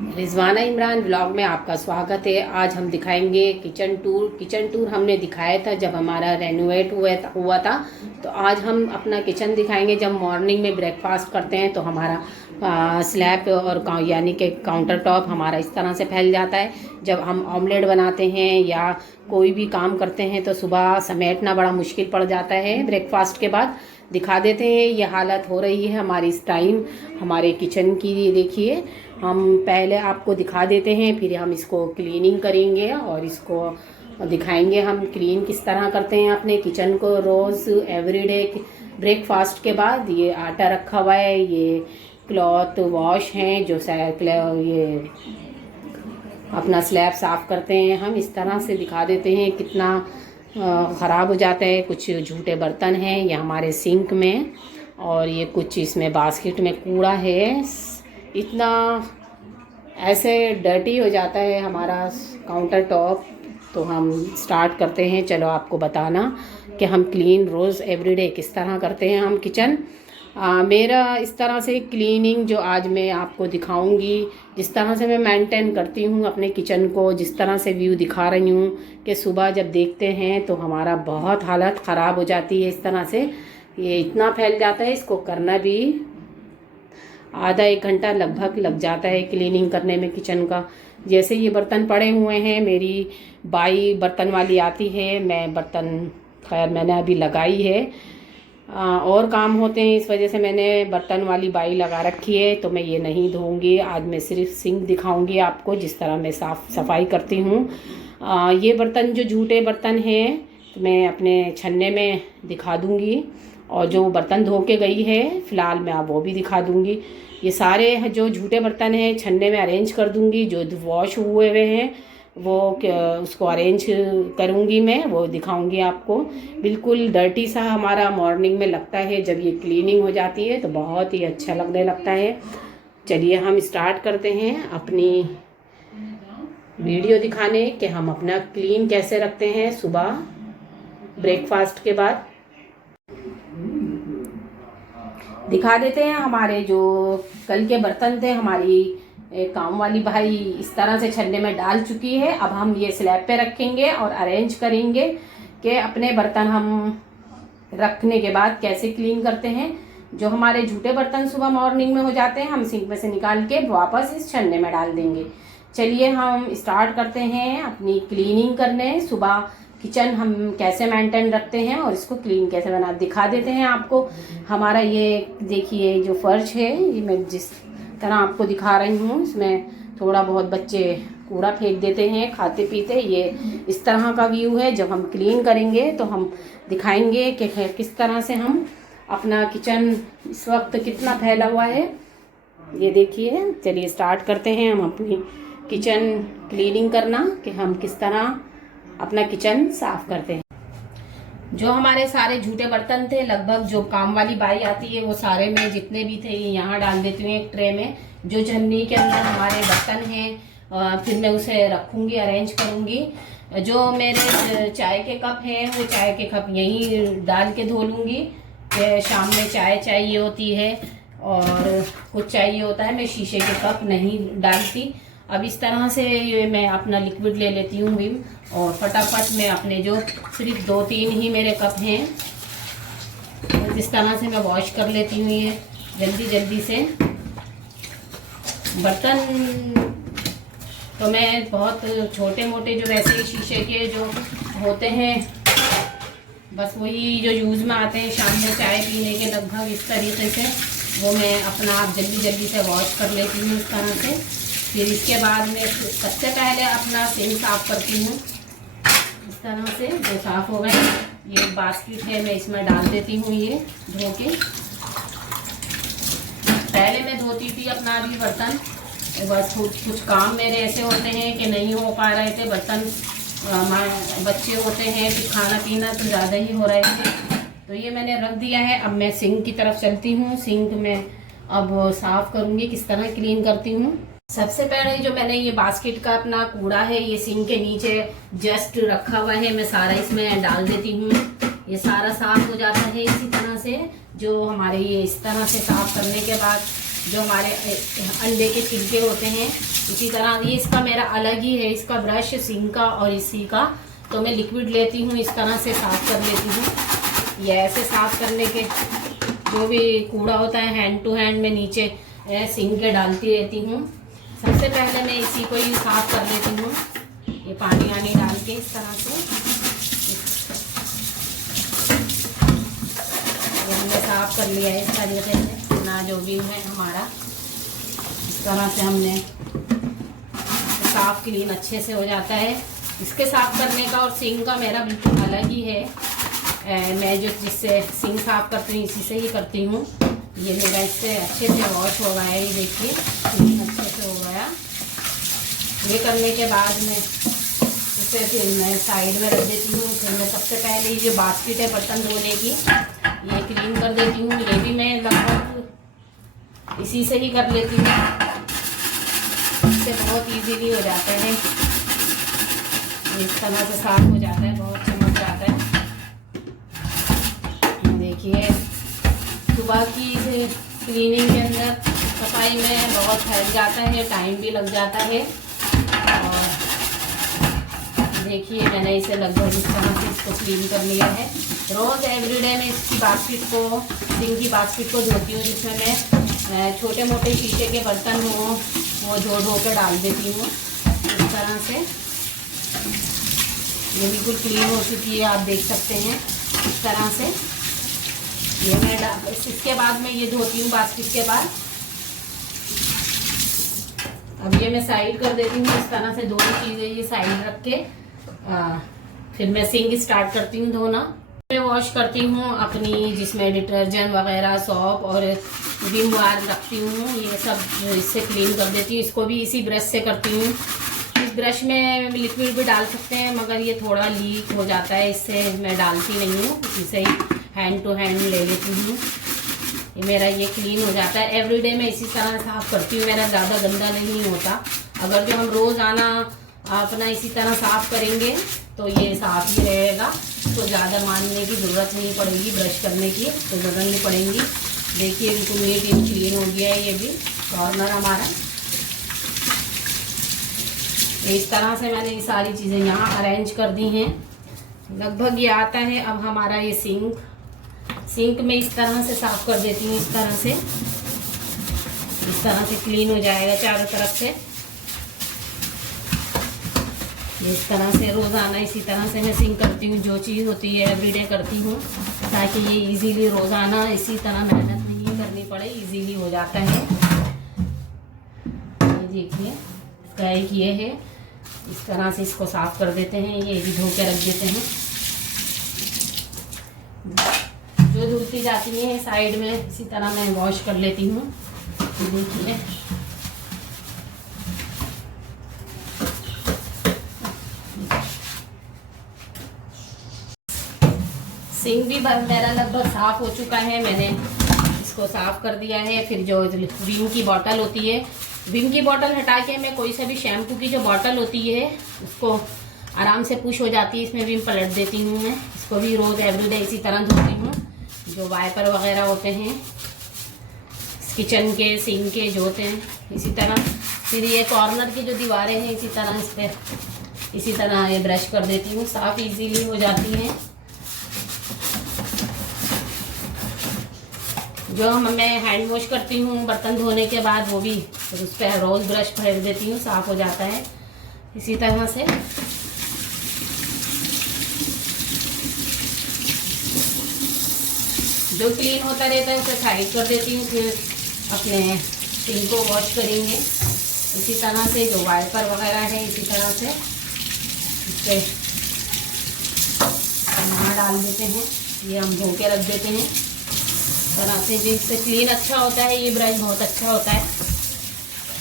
Rizwana Imran vlog में आपका स्वागत है। आज हम दिखाएंगे किचन टूर हमने दिखाया था जब हमारा रेनोवेट हुआ था। तो आज हम अपना किचन दिखाएंगे। जब मॉर्निंग में ब्रेकफास्ट करते हैं तो हमारा स्लैब और यानी कि काउंटर टॉप हमारा इस तरह से फैल जाता है। जब हम ऑमलेट बनाते हैं या कोई भी काम करते हैं तो सुबह समेटना बड़ा मुश्किल पड़ जाता है। ब्रेकफास्ट के बाद दिखा देते हैं ये हालत हो रही है हमारी इस टाइम हमारे किचन की। देखिए, हम पहले आपको दिखा देते हैं, फिर हम इसको क्लीनिंग करेंगे और इसको दिखाएंगे हम क्लीन किस तरह करते हैं अपने किचन को रोज़ एवरीडे। ब्रेकफास्ट के बाद ये आटा रखा हुआ है, ये क्लॉथ वॉश हैं जो ये अपना स्लैब साफ़ करते हैं। हम इस तरह से दिखा देते हैं कितना ख़राब हो जाता है। कुछ झूठे बर्तन हैं ये हमारे सिंक में, और ये कुछ इसमें बास्केट में कूड़ा है। इतना ऐसे डर्टी हो जाता है हमारा काउंटर टॉप। तो हम स्टार्ट करते हैं, चलो आपको बताना कि हम क्लीन रोज़ एवरीडे किस तरह करते हैं हम किचन। मेरा इस तरह से क्लीनिंग जो आज मैं आपको दिखाऊंगी, जिस तरह से मैं मेंटेन करती हूँ अपने किचन को, जिस तरह से व्यू दिखा रही हूँ कि सुबह जब देखते हैं तो हमारा बहुत हालत ख़राब हो जाती है। इस तरह से ये इतना फैल जाता है, इसको करना भी आधा एक घंटा लगभग लग जाता है क्लीनिंग करने में किचन का। जैसे ये बर्तन पड़े हुए हैं, मेरी बाई बर्तन वाली आती है, मैं बर्तन खैर मैंने अभी लगाई है, और काम होते हैं इस वजह से मैंने बर्तन वाली बाई लगा रखी है। तो मैं ये नहीं धोऊंगी, आज मैं सिर्फ सिंक दिखाऊंगी आपको जिस तरह मैं सफाई करती हूँ। ये बर्तन जो झूठे बर्तन हैं तो मैं अपने छन्ने में दिखा दूँगी, और जो बर्तन धो के गई है फ़िलहाल मैं अब वो भी दिखा दूँगी। ये सारे जो झूठे बर्तन हैं छन्ने में अरेंज कर दूँगी, जो वॉश हुए हुए हैं वो उसको अरेंज करूँगी, मैं वो दिखाऊँगी आपको। बिल्कुल डर्टी सा हमारा मॉर्निंग में लगता है, जब ये क्लीनिंग हो जाती है तो बहुत ही अच्छा लगने लगता है। चलिए हम स्टार्ट करते हैं अपनी वीडियो दिखाने कि हम अपना क्लीन कैसे रखते हैं सुबह ब्रेकफास्ट के बाद। दिखा देते हैं हमारे जो कल के बर्तन थे। हमारी काम वाली भाई इस तरह से छन्ने में डाल चुकी है। अब हम ये स्लैब पे रखेंगे और अरेंज करेंगे कि अपने बर्तन हम रखने के बाद कैसे क्लीन करते हैं। जो हमारे झूठे बर्तन सुबह मॉर्निंग में हो जाते हैं हम सिंक में से निकाल के वापस इस छन्ने में डाल देंगे। चलिए हम स्टार्ट करते हैं अपनी क्लीनिंग करने। सुबह किचन हम कैसे मेंटेन रखते हैं और इसको क्लीन कैसे बना दिखा देते हैं आपको। हमारा ये देखिए जो फर्श है, ये मैं जिस तरह आपको दिखा रही हूँ, इसमें थोड़ा बहुत बच्चे कूड़ा फेंक देते हैं खाते पीते। ये इस तरह का व्यू है। जब हम क्लीन करेंगे तो हम दिखाएंगे कि किस तरह से हम अपना किचन इस वक्त कितना फैला हुआ है। ये देखिए, चलिए स्टार्ट करते हैं हम अपनी किचन क्लीनिंग करना कि हम किस तरह अपना किचन साफ करते हैं। जो हमारे सारे झूठे बर्तन थे, लगभग जो काम वाली बाई आती है वो सारे में जितने भी थे यहाँ डाल देती हूँ एक ट्रे में। जो छन्नी के अंदर हमारे बर्तन हैं फिर मैं उसे रखूँगी, अरेंज करूँगी। जो मेरे चाय के कप हैं वो चाय के कप यहीं डाल के धो लूँगी। शाम में चाय चाहिए होती है और कुछ चाहिए होता है, मैं शीशे के कप नहीं डालती। अब इस तरह से ये मैं अपना लिक्विड ले लेती हूँ विम, और फटाफट मैं अपने जो सिर्फ 2-3 ही मेरे कप हैं इस तरह से मैं वॉश कर लेती हूँ ये जल्दी जल्दी से। बर्तन तो मैं बहुत छोटे मोटे जो वैसे ही शीशे के जो होते हैं बस वही जो यूज़ में आते हैं शाम में चाय पीने के, लगभग इस तरीके से वो मैं अपना आप जल्दी जल्दी से वॉश कर लेती हूँ इस तरह से। फिर इसके बाद मैं सबसे पहले अपना सिंक साफ़ करती हूँ इस तरह से। जो साफ़ हो गए, ये बास्केट है मैं इसमें डाल देती हूँ ये धो के। पहले मैं धोती थी अपना भी बर्तन, बस कुछ काम मेरे ऐसे होते हैं कि नहीं हो पा रहे थे। बर्तन बच्चे होते हैं, फिर खाना पीना तो ज़्यादा ही हो रहे थे, तो ये मैंने रख दिया है। अब मैं सिंक की तरफ चलती हूँ। सिंक में अब साफ़ करूँगी, किस तरह क्लीन करती हूँ। सबसे पहले जो मैंने ये बास्केट का अपना कूड़ा है ये सिंक के नीचे जस्ट रखा हुआ है, मैं सारा इसमें डाल देती हूँ। ये सारा साफ हो जाता है इसी तरह से। जो हमारे ये इस तरह से साफ करने के बाद जो हमारे अंडे के छिलके होते हैं। इसी तरह ये इसका मेरा अलग ही है, इसका ब्रश सिंक का और इसी का। तो मैं लिक्विड लेती हूँ, इस तरह से साफ़ कर लेती हूँ। ये ऐसे साफ़ करने के जो भी कूड़ा होता है हैंड टू हैंड में नीचे सिंक के डालती रहती हूँ। सबसे पहले मैं इसी को ही साफ़ कर लेती हूँ, ये पानी वानी डाल के इस तरह से। ये हमने साफ़ कर लिया है इस तरीके से ना, जो भी है हमारा इस तरह से हमने साफ़ क्लीन अच्छे से हो जाता है। इसके साफ़ करने का और सिंक का मेरा बिल्कुल अलग ही है। मैं जो जिससे सिंक साफ़ करती हूँ इसी से ही करती हूँ। ये मेरा इससे अच्छे से वॉश हो गया है, ये देखिए अच्छे से हो गया। ये करने के बाद में इसे फिर मैं साइड में रख देती हूँ। फिर मैं सबसे पहले ये जो बास्केट है बर्तन धोने की, ये क्लीन कर देती हूँ। ये भी मैं लगभग इसी से ही कर लेती हूँ, इससे बहुत इजीली हो जाता है। इस तरह से साफ हो जाता है, बहुत चमक जाता है। देखिए सुबह की क्लीनिंग के अंदर सफाई में बहुत फैल जाता है, टाइम भी लग जाता है। और देखिए मैंने इसे लगभग इस तरह से इसको क्लीन कर लिया है। रोज़ एवरीडे में इसकी बास्केट को, सिंक की बास्केट को धोती हूँ, जिसमें मैं छोटे मोटे शीशे के बर्तन हों वो धो के डाल देती हूँ इस तरह से। ये बिल्कुल क्लीन हो चुकी है, आप देख सकते हैं इस तरह से। ये मैं इसके बाद मैं ये धोती हूँ बास्केट के बाद। अब ये मैं साइड कर देती हूँ इस तरह से, दोनों चीज़ें ये साइड रख के फिर मैं सिंक स्टार्ट करती हूँ धोना। मैं वॉश करती हूँ अपनी, जिसमें डिटर्जेंट वगैरह सॉप और विम बार रखती हूँ, ये सब इससे क्लीन कर देती हूँ। इसको भी इसी ब्रश से करती हूँ। इस ब्रश में लिक्विड भी डाल सकते हैं, मगर ये थोड़ा लीक हो जाता है, इससे मैं डालती नहीं हूँ, इसे ही हैंड टू हैंड ले लेती हूँ। ये मेरा ये क्लीन हो जाता है। एवरीडे मैं इसी तरह साफ़ करती हूँ, मेरा ज़्यादा गंदा नहीं होता। अगर जो हम रोज़ाना अपना इसी तरह साफ़ करेंगे तो ये साफ़ ही रहेगा, तो ज़्यादा मानने की ज़रूरत नहीं पड़ेगी, ब्रश करने की तो ज़रूरत नहीं पड़ेगी। देखिए बिल्कुल नीट एंड क्लीन हो गया है ये भी कॉर्नर हमारा। इस तरह से मैंने ये सारी चीज़ें यहाँ अरेंज कर दी हैं। लगभग ये आता है। अब हमारा ये सिंक में इस तरह से साफ़ कर देती हूँ, इस तरह से क्लीन हो जाएगा चारों तरफ से। इस तरह से रोज़ाना इसी तरह से मैं सिंक करती हूँ, जो चीज़ होती है एवरीडे करती हूँ, ताकि ये इजीली रोज़ाना इसी तरह मेहनत नहीं करनी पड़े, इजीली हो जाता है। ये देखिए इसका एक ये है, इस तरह से इसको साफ़ कर देते हैं, ये भी धो के रख देते हैं। जो धुलती जाती है साइड में इसी तरह मैं वॉश कर लेती हूँ। देखिए सिंक भी मेरा लगभग साफ़ हो चुका है, मैंने इसको साफ़ कर दिया है। फिर जो विम की बॉटल होती है, विम की बॉटल हटा के मैं कोई सा भी शैम्पू की जो बॉटल होती है उसको आराम से पुश हो जाती है, इसमें विम पलट देती हूँ मैं। इसको भी रोज़ एवरीडे इसी तरह धोती हूँ। जो वाइपर वगैरह होते हैं किचन के, सिंक के जो होते हैं इसी तरह। फिर ये कॉर्नर की जो दीवारें हैं इसी तरह इस पर इसी तरह ये ब्रश कर देती हूँ, साफ़ इजीली हो जाती हैं। जो मैं हैंड वॉश करती हूँ बर्तन धोने के बाद, वो भी उस पर रोज़ ब्रश फेर देती हूँ, साफ़ हो जाता है इसी तरह से। जो क्लीन होता रहता है उसे साइड कर देती हूँ। फिर अपने सिंक को वॉश करेंगे इसी तरह से। जो वाइपर वगैरह है इसी तरह से इस पर नमक डाल देते हैं, ये हम धो के रख देते हैं तरह से, जिससे क्लीन अच्छा होता है। ये ब्रश बहुत अच्छा होता है।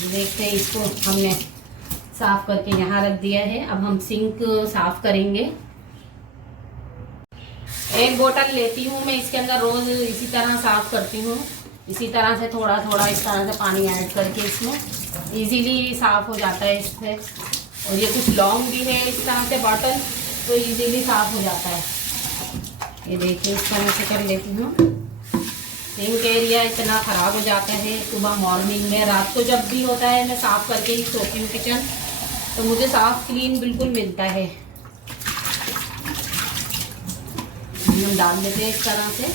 देखते हैं, इसको हमने साफ़ करके यहाँ रख दिया है। अब हम सिंक साफ़ करेंगे। एक बोतल लेती हूँ मैं, इसके अंदर रोज़ इसी तरह साफ़ करती हूँ, इसी तरह से थोड़ा थोड़ा इस तरह से पानी ऐड करके इसमें इजीली साफ़ हो जाता है इससे। और ये कुछ लॉन्ग भी है इस तरह से बॉटल, तो इजीली साफ़ हो जाता है। ये देखिए इस तरह से कर लेती हूँ। सिंक एरिया इतना ख़राब हो जाता है सुबह मॉर्निंग में, रात को जब भी होता है मैं साफ़ करके ही सोती हूँ किचन, तो मुझे साफ़ क्लीन बिल्कुल मिलता है। हम डाल लेते हैं इस तरह से,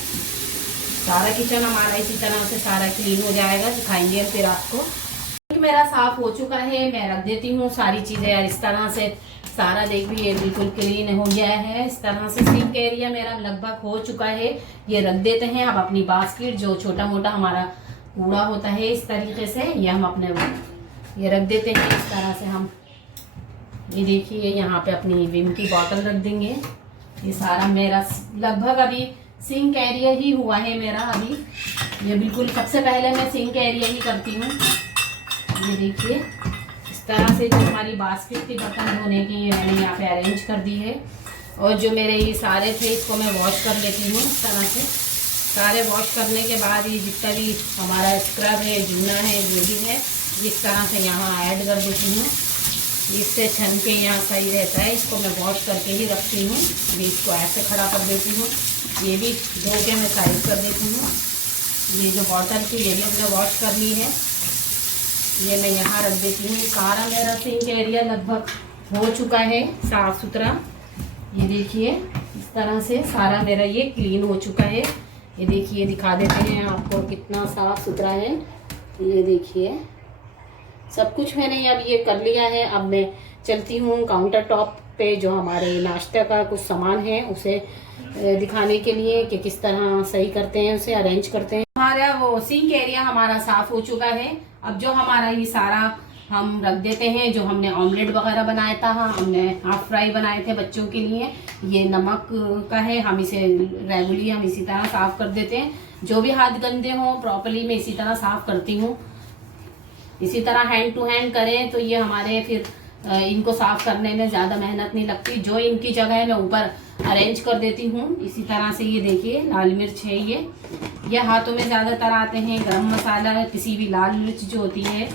सारा किचन हमारा इसी तरह से सारा क्लीन हो जाएगा। दिखाएंगे हम फिर आपको। मेरा साफ़ हो चुका है, मैं रख देती हूँ सारी चीज़ें यार इस तरह से। सारा देख भी ये बिल्कुल क्लीन हो गया है इस तरह से। सिंक एरिया मेरा लगभग हो चुका है, ये रख देते हैं। अब अपनी बास्केट जो छोटा मोटा हमारा कूड़ा होता है इस तरीके से ये हम अपने ये रख देते हैं इस तरह से। हम ये देखिए यहाँ पे अपनी विम की बोतल रख देंगे। ये सारा मेरा लगभग अभी सिंक एरिया ही हुआ है मेरा अभी। ये बिल्कुल सबसे पहले मैं सिंक एरिया ही करती हूँ। ये देखिए इस तरह से जो हमारी बास्केट थी बर्तन धोने की, ये मैंने यहाँ पे अरेंज कर दी है। और जो मेरे ये सारे थे इसको मैं वॉश कर लेती हूँ इस तरह से। सारे वॉश करने के बाद ये जितना भी हमारा स्क्रब है, जूना है, जो भी है इस तरह से यहाँ ऐड कर देती हूँ। इससे छन के यहाँ सही रहता है। इसको मैं वॉश करके ही रखती हूँ। अभी इसको ऐसे खड़ा कर देती हूँ। ये भी धो के मैं साइड कर देती हूँ। ये जो बॉटल थी ये भी हमने वॉश कर ली है, ये मैं यहाँ रख देती हूँ। सारा मेरा सिंक एरिया लगभग हो चुका है साफ़ सुथरा। ये देखिए इस तरह से सारा मेरा ये क्लीन हो चुका है। ये देखिए दिखा देते हैं आपको कितना साफ़ सुथरा है। ये देखिए सब कुछ मैंने अब ये कर लिया है। अब मैं चलती हूँ काउंटर टॉप पे, जो हमारे नाश्ते का कुछ सामान है उसे दिखाने के लिए कि किस तरह सही करते हैं, उसे अरेंज करते हैं। हमारा वो सिंक एरिया हमारा साफ़ हो चुका है। अब जो हमारा ये सारा हम रख देते हैं, जो हमने ऑमलेट वगैरह बनाया था, हमने हाफ फ्राई बनाए थे बच्चों के लिए, ये नमक का है। हम इसे रेगुलरली हम इसी तरह साफ़ कर देते हैं। जो भी हाथ गंदे हों प्रॉपर्ली मैं इसी तरह साफ़ करती हूँ। इसी तरह हैंड टू हैंड करें तो ये हमारे फिर इनको साफ़ करने में ज़्यादा मेहनत नहीं लगती। जो इनकी जगह है मैं ऊपर अरेंज कर देती हूँ इसी तरह से। ये देखिए लाल मिर्च है, ये हाथों में ज़्यादातर आते हैं। गरम मसाला, किसी भी लाल मिर्च जो होती है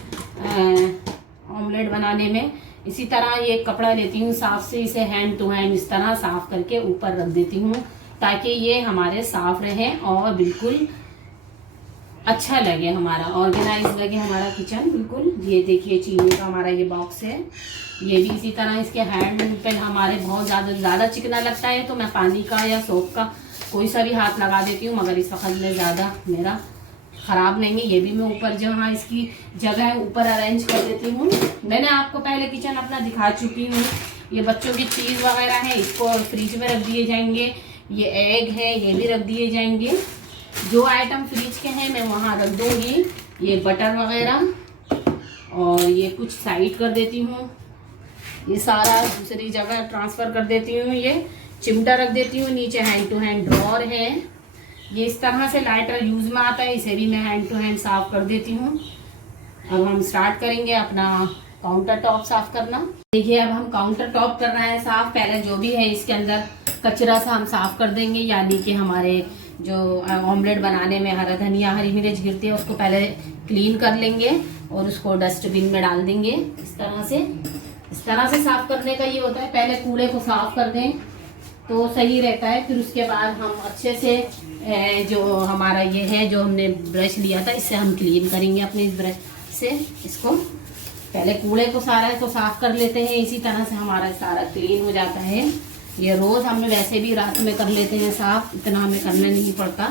ऑमलेट बनाने में। इसी तरह ये कपड़ा लेती हूँ साफ से, इसे हैंड टू हैंड इस तरह साफ़ करके ऊपर रख देती हूँ ताकि ये हमारे साफ़ रहे और बिल्कुल अच्छा लगे, हमारा ऑर्गेनाइज लगे हमारा किचन बिल्कुल। ये देखिए चीनी का हमारा ये बॉक्स है, ये भी इसी तरह इसके हैंड पे हमारे बहुत ज़्यादा चिकना लगता है तो मैं पानी का या सोप का कोई सा भी हाथ लगा देती हूँ, मगर इस वक्त में ज़्यादा मेरा ख़राब नहीं है। ये भी मैं ऊपर जहाँ इसकी जगह है ऊपर अरेंज कर देती हूँ। मैंने आपको पहले किचन अपना दिखा चुकी हूँ। ये बच्चों की चीज़ वगैरह है, इसको फ्रिज में रख दिए जाएंगे। ये एग है, ये भी रख दिए जाएंगे। जो आइटम फ्रिज के हैं मैं वहाँ रख दूँगी। ये बटर वगैरह और ये कुछ साइड कर देती हूँ। ये सारा दूसरी जगह ट्रांसफ़र कर देती हूँ। ये चिमटा रख देती हूँ। नीचे हैंड टू हैंड ड्रॉर है, ये इस तरह से लाइटर यूज़ में आता है, इसे भी मैं हैंड टू हैंड साफ़ कर देती हूँ। अब हम स्टार्ट करेंगे अपना काउंटर टॉप साफ़ करना। देखिए अब हम काउंटर टॉप कर रहे हैं साफ़। पहले जो भी है इसके अंदर कचरा सा हम साफ़ कर देंगे, यानी कि हमारे जो ऑमलेट बनाने में हरा धनिया हरी मिर्च गिरती है उसको पहले क्लीन कर लेंगे और उसको डस्टबिन में डाल देंगे। इस तरह से साफ़ करने का ये होता है, पहले कूड़े को साफ़ कर दें तो सही रहता है। फिर उसके बाद हम अच्छे से जो हमारा ये है जो हमने ब्रश लिया था इससे हम क्लीन करेंगे अपने इस ब्रश से। इसको पहले कूड़े को सारा को साफ़ कर लेते हैं, इसी तरह से हमारा सारा क्लीन हो जाता है। ये रोज़ हम वैसे भी रात में कर लेते हैं साफ़, इतना हमें करना नहीं पड़ता।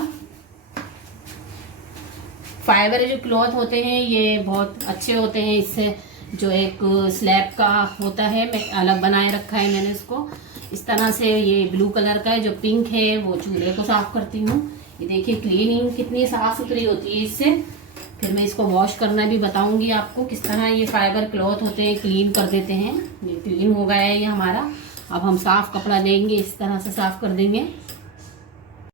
फाइबर जो क्लॉथ होते हैं ये बहुत अच्छे होते हैं। इससे जो एक स्लैब का होता है मैं अलग बनाए रखा है मैंने इसको। इस तरह से ये ब्लू कलर का है, जो पिंक है वो चूल्हे को साफ़ करती हूँ। ये देखिए क्लीनिंग कितनी साफ़ सुथरी होती है इससे। फिर मैं इसको वॉश करना भी बताऊंगी आपको किस तरह ये फाइबर क्लॉथ होते हैं क्लीन कर देते हैं। ये क्लीन हो गया है ये हमारा। अब हम साफ़ कपड़ा लेंगे, इस तरह से साफ़ कर देंगे।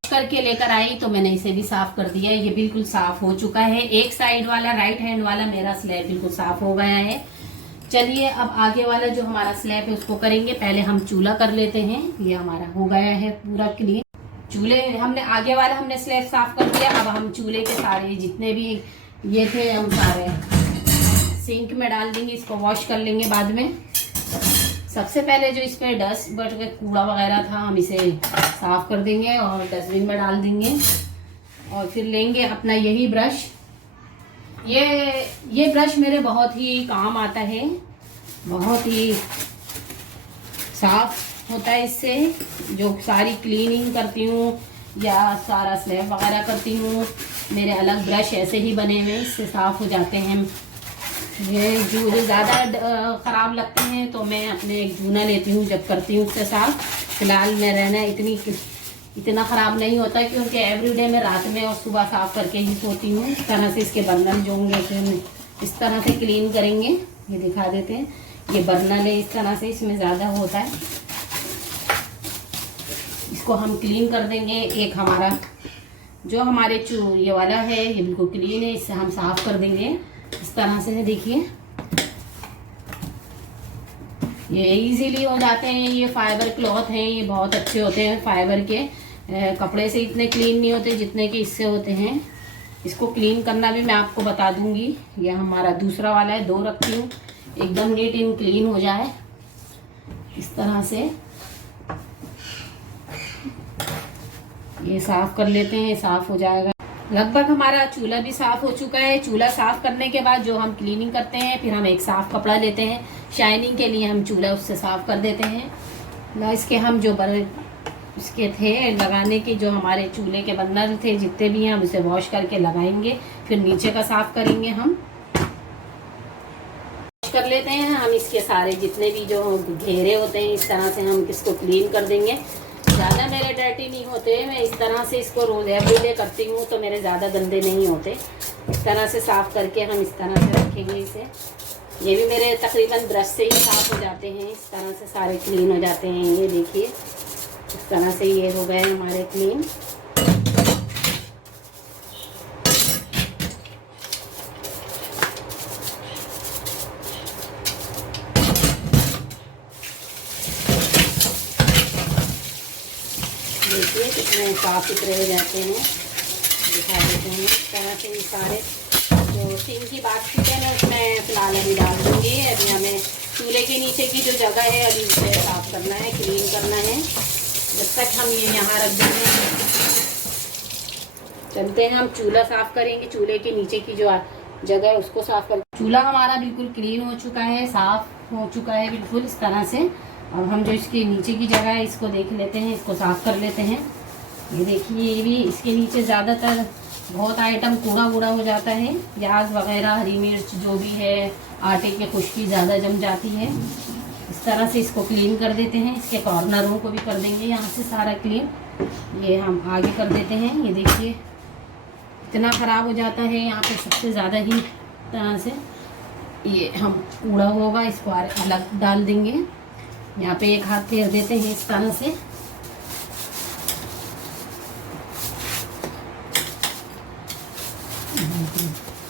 करके लेकर आई तो मैंने इसे भी साफ़ कर दिया। ये बिल्कुल साफ़ हो चुका है। एक साइड वाला राइट हैंड वाला मेरा स्लैब बिल्कुल साफ़ हो गया है। चलिए अब आगे वाला जो हमारा स्लैब है उसको करेंगे। पहले हम चूल्हा कर लेते हैं। ये हमारा हो गया है पूरा क्लीन। चूल्हे हमने आगे वाला हमने स्लैब साफ़ कर दिया। अब हम चूल्हे के सारे जितने भी ये थे हम सारे सिंक में डाल देंगे, इसको वॉश कर लेंगे बाद में। सबसे पहले जो इस पर डस्ट बट कूड़ा वगैरह था हम इसे साफ़ कर देंगे और डस्टबिन में डाल देंगे। और फिर लेंगे अपना यही ब्रश। ये ब्रश मेरे बहुत ही काम आता है, बहुत ही साफ होता है इससे। जो सारी क्लीनिंग करती हूँ या सारा स्लैब वगैरह करती हूँ, मेरे अलग ब्रश ऐसे ही बने हुए, इससे साफ़ हो जाते हैं। ये जो ज़्यादा ख़राब लगते हैं तो मैं अपने एक जूना लेती हूँ जब करती हूँ उससे साफ़। फ़िलहाल मैं रहना इतना ख़राब नहीं होता, क्योंकि एवरीडे मैं रात में और सुबह साफ़ करके ही सोती हूँ। इस तरह से इसके बर्नल जो होंगे कि हम इस तरह से क्लीन करेंगे। ये दिखा देते हैं, ये बर्नल है, इस तरह से इसमें ज़्यादा होता है, इसको हम क्लीन कर देंगे। एक हमारा जो हमारे ये वाला है ये बिल्कुल क्लीन है, इससे हम साफ़ कर देंगे इस तरह से। देखिए ये इजीली हो जाते हैं। ये फाइबर क्लॉथ हैं, ये बहुत अच्छे होते हैं। फाइबर के कपड़े से इतने क्लीन नहीं होते जितने कि इससे होते हैं। इसको क्लीन करना भी मैं आपको बता दूंगी। ये हमारा दूसरा वाला है, 2 रखती हूँ, एकदम नीट एंड क्लीन हो जाए इस तरह से। ये साफ़ कर लेते हैं, साफ़ हो जाएगा। लगभग हमारा चूल्हा भी साफ़ हो चुका है। चूल्हा साफ़ करने के बाद जो हम क्लीनिंग करते हैं, फिर हम एक साफ़ कपड़ा लेते हैं शाइनिंग के लिए, हम चूल्हा उससे साफ़ कर देते हैं ना। इसके हम जो इसके थे लगाने के, जो हमारे चूल्हे के बर्नर थे जितने भी हैं, हम उसे वॉश करके लगाएंगे। फिर नीचे का साफ़ करेंगे, हम वॉश कर लेते हैं। हम इसके सारे जितने भी जो घेरे होते हैं इस तरह से हम इसको क्लीन कर देंगे। ज़्यादा मेरे डर्टी नहीं होते, मैं इस तरह से इसको रोज एवरीडे करती हूँ तो मेरे ज़्यादा गंदे नहीं होते। इस तरह से साफ़ करके हम इस तरह से रखेंगे इसे। ये भी मेरे तकरीबन ब्रश से ही साफ़ हो जाते हैं, इस तरह से सारे क्लीन हो जाते हैं। ये देखिए इस तरह से ये हो गए हमारे क्लीन। देखिए कितने साफ सुथरे हो जाते हैं, दिखा देते हैं इस तरह से। ये सारे जो सिंक की बास्केट है मैं उसमें फ़िलहाल अभी डाल दूँगी। अभी हमें चूल्हे के नीचे की जो जगह है अभी उसे साफ़ करना है, क्लीन करना है। जब तक हम ये यहाँ रख देंगे, चलते हैं हम चूल्हा साफ़ करेंगे। चूल्हे के नीचे की जो जगह है उसको साफ़ कर। चूल्हा हमारा बिल्कुल क्लीन हो चुका है, साफ़ हो चुका है बिल्कुल इस तरह से। अब हम जो इसके नीचे की जगह है इसको देख लेते हैं, इसको साफ़ कर लेते हैं। ये देखिए ये भी इसके नीचे ज़्यादातर बहुत आइटम कूड़ा वूड़ा हो जाता है, प्याज वगैरह, हरी मिर्च जो भी है, आटे की खुशकी ज़्यादा जम जाती है। इस तरह से इसको क्लीन कर देते हैं। इसके कॉर्नरों को भी कर देंगे यहाँ से सारा क्लीन। ये हम आगे कर देते हैं। ये देखिए इतना ख़राब हो जाता है यहाँ पे सबसे ज़्यादा ही तरह से। ये हम कूड़ा होगा इसको अलग डाल देंगे। यहाँ पे एक हाथ फेर देते हैं इस तरह से।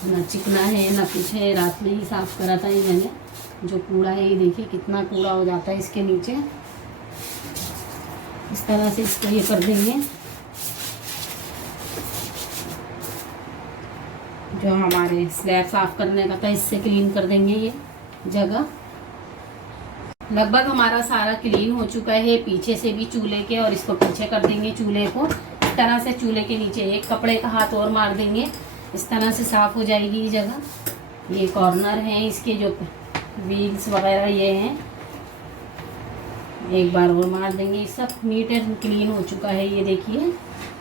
ना चिकना है ना कुछ है, रात में ही साफ़ करा था ये मैंने। जो कूड़ा है ये देखिए कितना कूड़ा हो जाता है इसके नीचे। इस तरह से इसको ये कर देंगे। जो हमारे स्लैब साफ़ करने का था इससे क्लीन कर देंगे ये जगह। लगभग हमारा सारा क्लीन हो चुका है, पीछे से भी चूल्हे के, और इसको पीछे कर देंगे चूल्हे को। इस तरह से चूल्हे के नीचे एक कपड़े का हाथ और मार देंगे, इस तरह से साफ़ हो जाएगी ये जगह। ये कॉर्नर हैं इसके जो व्हील्स वगैरह ये हैं, एक बार और मार देंगे। सब नीट एंड क्लीन हो चुका है। ये देखिए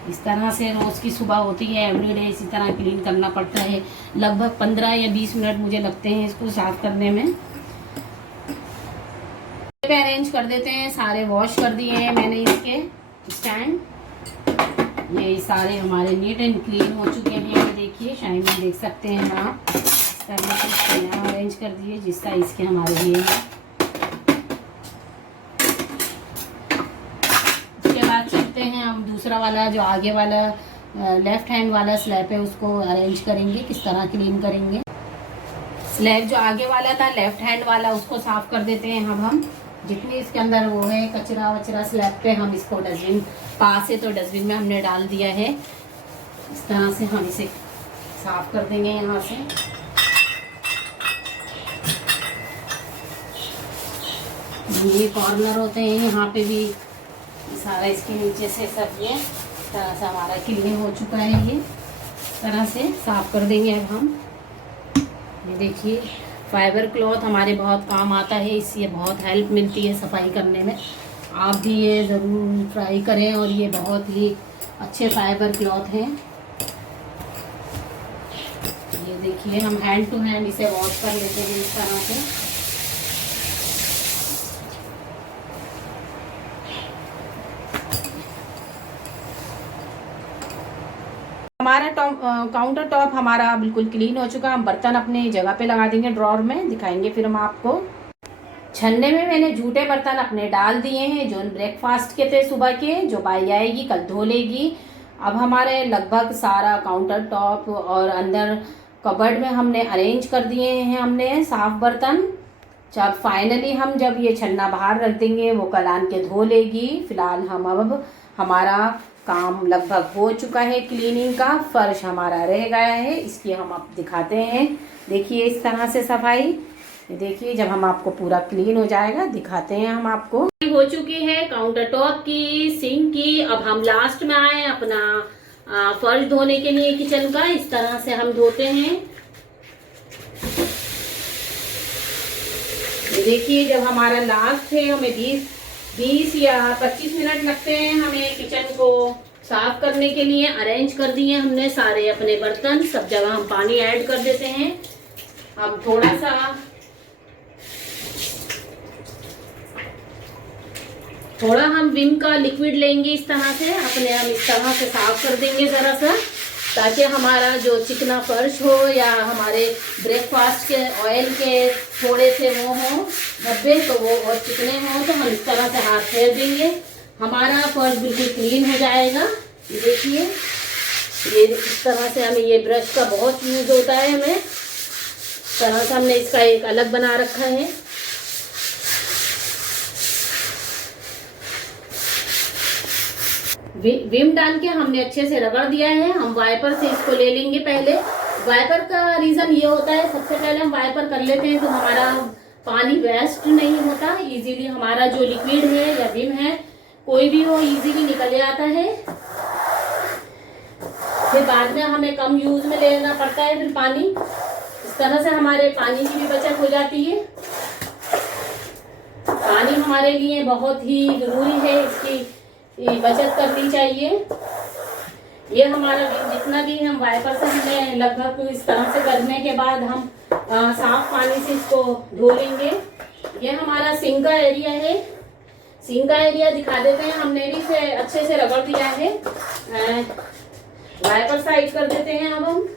इस तरह से रोज़ की सुबह होती है, एवरीडे इसी तरह क्लीन करना पड़ता है। लगभग 15 या 20 मिनट मुझे लगते हैं इसको साफ़ करने में। पे अरेंज कर देते हैं, सारे वॉश कर दिए हैं मैंने इसके स्टैंड। ये सारे हमारे नीट एंड क्लीन हो चुके हैं। ये देखिए शाइनिंग देख सकते हैं आप। यहाँ अरेंज कर दिए जिस साइज़ के हमारे लिए हैं। उसके बाद चलते हैं हम दूसरा वाला जो आगे वाला लेफ्ट हैंड वाला स्लैब है उसको अरेंज करेंगे, किस तरह क्लीन करेंगे। स्लैब जो आगे वाला था लेफ्ट हैंड वाला उसको साफ़ कर देते हैं। हम जितनी इसके अंदर वो है कचरा वचरा स्लैब पे, हम इसको डस्टबिन पास है तो डस्टबिन में हमने डाल दिया है। इस तरह से हम इसे साफ कर देंगे यहाँ से। ये कॉर्नर होते हैं यहाँ पे भी सारा इसके नीचे से सब ये तरह से हमारा क्लीन हो चुका है। ये इस तरह से साफ कर देंगे अब हम। ये देखिए फाइबर क्लॉथ हमारे बहुत काम आता है, इससे बहुत हेल्प मिलती है सफाई करने में। आप भी ये ज़रूर ट्राई करें, और ये बहुत ही अच्छे फाइबर क्लॉथ हैं। ये देखिए हम हैंड टू हैंड इसे वॉश कर लेते हैं इस तरह से। हमारा काउंटर टॉप हमारा बिल्कुल क्लीन हो चुका। हम बर्तन अपने जगह पे लगा देंगे, ड्रॉर में दिखाएंगे फिर हम आपको। छन्ने में मैंने जूठे बर्तन अपने डाल दिए हैं, जो ब्रेकफास्ट के थे सुबह के, जो बाई आएगी कल धो लेगी। अब हमारे लगभग सारा काउंटर टॉप और अंदर कबर्ड में हमने अरेंज कर दिए हैं हमने साफ बर्तन। जब फाइनली हम जब ये छन्ना बाहर रख देंगे, वो कल आन के धो लेगी। फिलहाल हम अब हमारा काम लगभग हो चुका है क्लीनिंग का। फर्श हमारा रह गया है, इसकी हम अब दिखाते हैं। देखिए इस तरह से सफाई, देखिए जब हम आपको पूरा क्लीन हो जाएगा दिखाते हैं हम आपको। हो चुकी है काउंटर टॉप की, सिंक की। अब हम लास्ट में आए अपना फर्श धोने के लिए किचन का। इस तरह से हम धोते हैं। देखिए जब हमारा लास्ट है, हमें 20 या 25 मिनट लगते हैं हमें किचन को साफ करने के लिए। अरेंज कर दिए हमने सारे अपने बर्तन, सब जगह हम पानी ऐड कर देते हैं। अब थोड़ा हम विम का लिक्विड लेंगे, इस तरह से अपने हम इस तरह से साफ कर देंगे जरा सा, ताकि हमारा जो चिकना फर्श हो या हमारे ब्रेकफास्ट के ऑयल के थोड़े से वो हो धब्बे, तो वो और चिकने हों, तो हम इस तरह से हाथ फेर देंगे, हमारा फर्श बिल्कुल क्लीन हो जाएगा। ये देखिए ये इस तरह से हमें ये ब्रश का बहुत यूज होता है हमें। इस तरह से हमने इसका एक अलग बना रखा है। विम डाल के हमने अच्छे से रगड़ दिया है। हम वाइपर से इसको ले लेंगे। पहले वाइपर का रीज़न ये होता है, सबसे पहले हम वाइपर कर लेते हैं तो हमारा पानी वेस्ट नहीं होता, इजीली हमारा जो लिक्विड है या विम है कोई भी हो इजीली निकल जाता है। फिर बाद में हमें कम यूज में लेना पड़ता है फिर पानी। इस तरह से हमारे पानी की भी बचत हो जाती है। पानी हमारे लिए बहुत ही जरूरी है, इसकी बचत करनी चाहिए। ये हमारा जितना भी हम वाइपर से हमें लगभग इस तरह से करने के बाद हम साफ पानी से इसको धो लेंगे। ये हमारा सिंक का एरिया है। सिंक का एरिया दिखा देते हैं। हमने भी से अच्छे से रगड़ दिया है। वाइपर साइड कर देते हैं। अब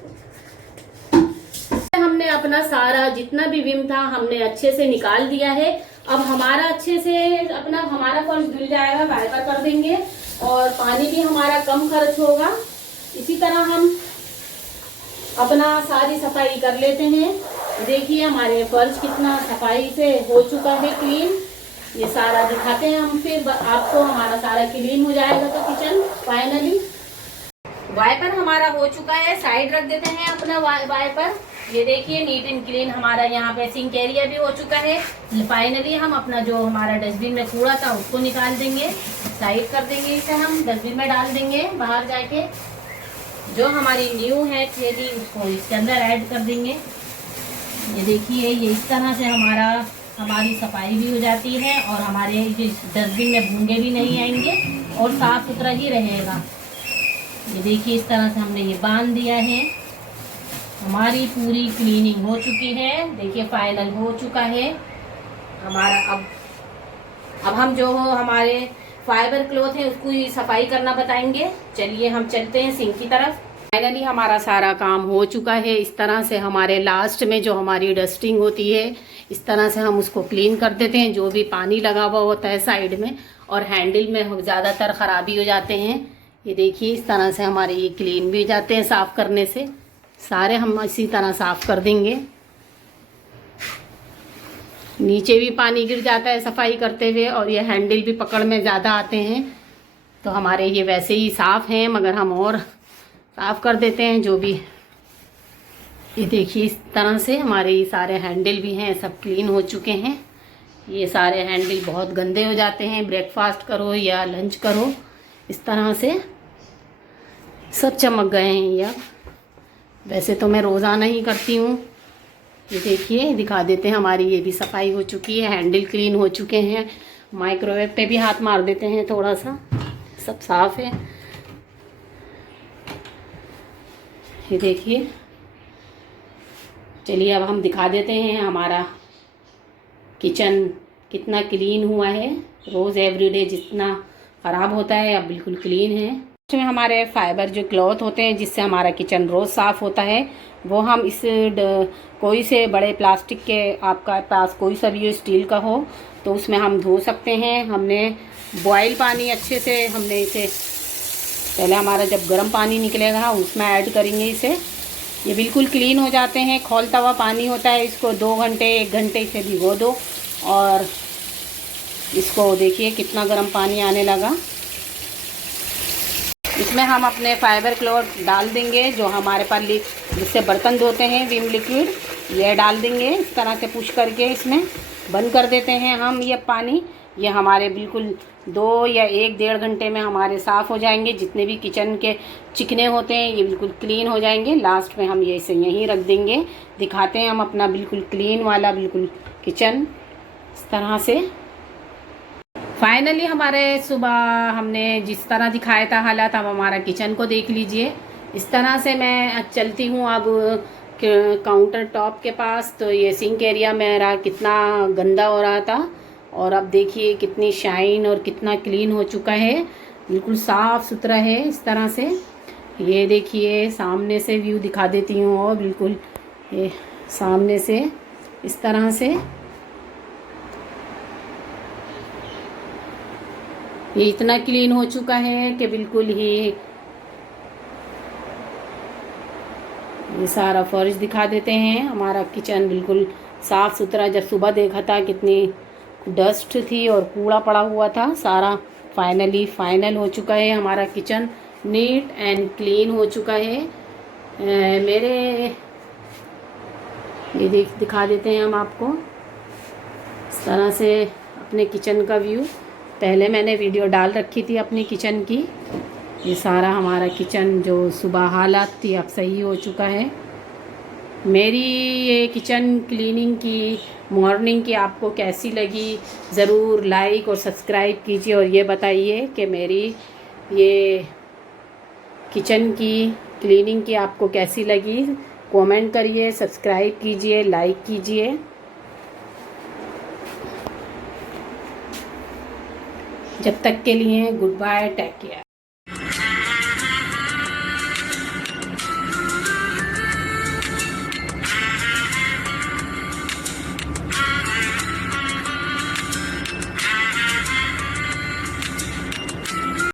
हमने अपना सारा जितना भी विम था हमने अच्छे से निकाल दिया है। अब हमारा अच्छे से अपना हमारा फर्श धुल जाएगा, वाइपर कर देंगे और पानी भी हमारा कम खर्च होगा। इसी तरह हम अपना सारी सफाई कर लेते हैं। देखिए हमारे फर्श कितना सफाई से हो चुका है क्लीन। ये सारा दिखाते हैं हम फिर आपको। हमारा सारा क्लीन हो जाएगा तो किचन फाइनली। वाइपर हमारा हो चुका है, साइड रख देते हैं अपना वाइपर। ये देखिए नीट एंड क्लीन हमारा यहाँ पे सिंक एरिया भी हो चुका है। फाइनली हम अपना जो हमारा डस्टबिन में कूड़ा था उसको निकाल देंगे, साइड कर देंगे, इसे हम डस्टबिन में डाल देंगे बाहर जाके। जो हमारी न्यू है थैली उसको इसके अंदर ऐड कर देंगे। ये देखिए ये इस तरह से हमारी सफाई भी हो जाती है और हमारे डस्टबिन में भूंगे भी नहीं आएंगे और साफ सुथरा ही रहेगा। ये देखिए इस तरह से हमने ये बांध दिया है। हमारी पूरी क्लीनिंग हो चुकी है। देखिए फाइनल हो चुका है हमारा। अब हम जो हमारे फाइबर क्लॉथ है उसको ही सफाई करना बताएंगे। चलिए हम चलते हैं सिंक की तरफ। फाइनली हमारा सारा काम हो चुका है। इस तरह से हमारे लास्ट में जो हमारी डस्टिंग होती है इस तरह से हम उसको क्लीन कर देते हैं। जो भी पानी लगा हुआ होता है साइड में और हैंडल में ज़्यादातर ख़राबी हो जाते हैं। ये देखिए इस तरह से हमारे ये क्लीन भी हो जाते हैं साफ़ करने से। सारे हम इसी तरह साफ़ कर देंगे। नीचे भी पानी गिर जाता है सफाई करते हुए और ये हैंडल भी पकड़ में ज़्यादा आते हैं, तो हमारे ये वैसे ही साफ़ हैं मगर हम और साफ़ कर देते हैं जो भी। ये देखिए इस तरह से हमारे ये सारे हैंडल भी हैं, सब क्लीन हो चुके हैं। ये सारे हैंडल बहुत गंदे हो जाते हैं, ब्रेकफास्ट करो या लंच करो इस तरह से। सब चमक गए हैं ये अब। वैसे तो मैं रोज़ाना ही करती हूँ। ये देखिए, दिखा देते हैं, हमारी ये भी सफाई हो चुकी है, हैंडल क्लीन हो चुके हैं। माइक्रोवेव पे भी हाथ मार देते हैं थोड़ा सा, सब साफ़ है। ये देखिए, चलिए अब हम दिखा देते हैं हमारा किचन कितना क्लीन हुआ है। रोज़ एवरीडे जितना ख़राब होता है अब बिल्कुल क्लीन है। इसमें हमारे फाइबर जो क्लॉथ होते हैं जिससे हमारा किचन रोज़ साफ़ होता है, वो हम इस कोई से बड़े प्लास्टिक के, आपका पास कोई सा भी स्टील का हो तो उसमें हम धो सकते हैं। हमने बॉयल पानी अच्छे से, हमने इसे पहले, हमारा जब गर्म पानी निकलेगा उसमें ऐड करेंगे इसे। ये बिल्कुल क्लीन हो जाते हैं। खौलता हुआ पानी होता है, इसको 2 घंटे 1 घंटे इसे भिगो दो और इसको देखिए कितना गर्म पानी आने लगा। इसमें हम अपने फाइबर क्लॉथ डाल देंगे जो हमारे पास जिससे बर्तन धोते हैं, विम लिक्विड, ये डाल देंगे। इस तरह से पुश करके इसमें बंद कर देते हैं हम ये पानी। ये हमारे बिल्कुल 2 या 1 डेढ़ घंटे में हमारे साफ़ हो जाएंगे। जितने भी किचन के चिकने होते हैं ये बिल्कुल क्लीन हो जाएंगे। लास्ट में हम ये इसे यहीं रख देंगे। दिखाते हैं हम अपना बिल्कुल क्लीन वाला बिल्कुल किचन इस तरह से। फाइनली हमारे सुबह हमने जिस तरह दिखाया था हालात, अब हमारा किचन को देख लीजिए। इस तरह से मैं चलती हूँ अब काउंटर टॉप के पास, तो ये सिंक एरिया मेरा कितना गंदा हो रहा था और अब देखिए कितनी शाइन और कितना क्लीन हो चुका है, बिल्कुल साफ़ सुथरा है। इस तरह से ये देखिए, सामने से व्यू दिखा देती हूँ और बिल्कुल ये सामने से इस तरह से ये इतना क्लीन हो चुका है कि बिल्कुल ही ये सारा फर्श दिखा देते हैं। हमारा किचन बिल्कुल साफ़ सुथरा, जब सुबह देखा था कितनी डस्ट थी और कूड़ा पड़ा हुआ था, सारा फाइनल हो चुका है। हमारा किचन नीट एंड क्लीन हो चुका है। मेरे ये दिखा देते हैं हम आपको इस तरह से अपने किचन का व्यू। पहले मैंने वीडियो डाल रखी थी अपनी किचन की। ये सारा हमारा किचन जो सुबह हालात थी अब सही हो चुका है। मेरी ये किचन क्लीनिंग की मॉर्निंग की आपको कैसी लगी, ज़रूर लाइक और सब्सक्राइब कीजिए और ये बताइए कि मेरी ये किचन की क्लीनिंग की आपको कैसी लगी। कमेंट करिए, सब्सक्राइब कीजिए, लाइक कीजिए। जब तक के लिए गुड बाय, टेक केयर।